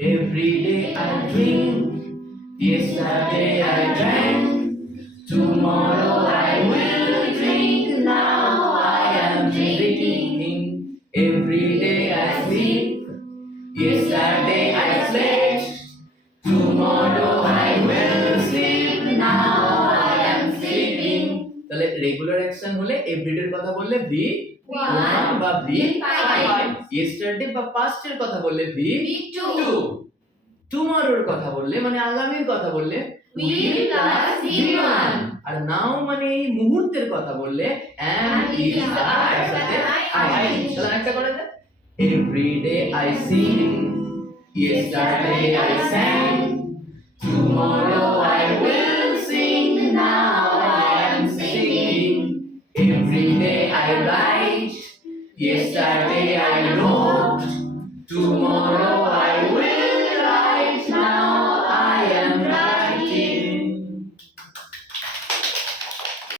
Every day I drink. Yesterday I drank. Tomorrow I will drink. Now I am drinking. Every day I sleep. Yesterday I slept. Tomorrow I will sleep. Now I am sleeping. তাহলে regular action হলে এভরিডে এর কথা বললে V one বা V five, yesterday বা পাস্ট এর কথা বললে ভি টু, টুমরোর কথা বললে মানে আগামীর কথা বললে will plus V1, আর নাও মানে এই মুহূর্তের কথা বললে am is are এর সাথে I। তাহলে একটা করা যায়, every day I sing, yesterday I sang, tomorrow